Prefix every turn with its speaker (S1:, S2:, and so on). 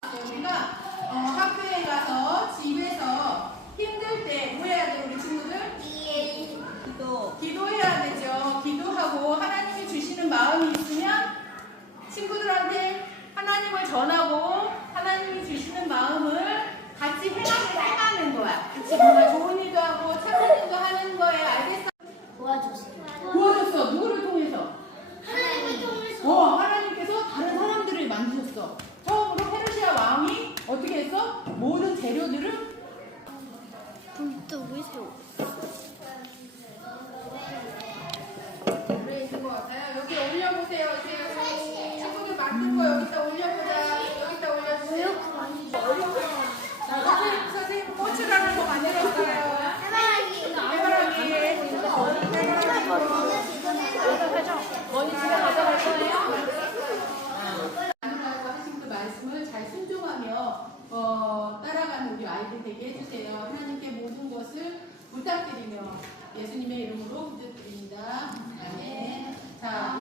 S1: 우리가 학교에 가서 집에서 힘들 때 뭐 해야 돼 우리 친구들? 기도해야 되죠. 기도하고 하나님이 주시는 마음이 있으면 친구들한테 하나님을 전하고 하나님이 주시는 마음을 같이 해가는 거야. 정말 좋은 일도 하고 착한 일도 하는 거예요. 알겠어? 도와줬어. 누구를 통해서?
S2: 하나님을 통해서.
S1: 하나님께서 다른 사람들을 만드셨어. 처음으로 페르시아 왕이 어떻게 했어? 모든 재료들을
S2: 불떡을 세워.
S1: 그래 있는 것 같아요. 여기 올려보세요. 친구들 만든 거 여기다 올려보자. 여기다 올려주세요. 자, 선생님 꽃이라는 거 만들었어요. 해바라기. 머리 집에 가져갈 거예요? 하나님과 하신 그 말씀을 잘 순종하며 따라가는 우리 아이들 되게 해주세요. 하나님께 모든 것을 부탁드리며 예수님의 이름으로